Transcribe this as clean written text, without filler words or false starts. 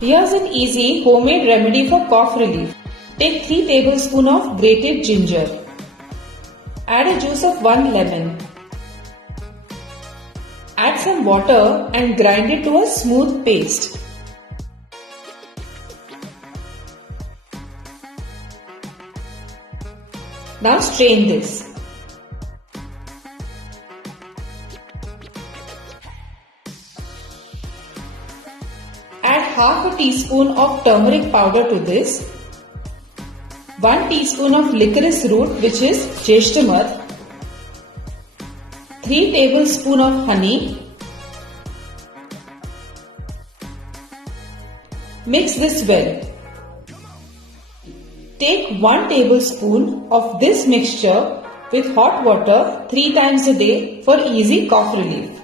Here's an easy homemade remedy for cough relief. Take 3 tablespoons of grated ginger. Add a juice of 1 lemon. Add some water and grind it to a smooth paste. Now strain this. Add half a teaspoon of turmeric powder to this, 1 teaspoon of licorice root, which is Jeshtamar, 3 tablespoons of honey. Mix this well. Take 1 tablespoon of this mixture with hot water 3 times a day for easy cough relief.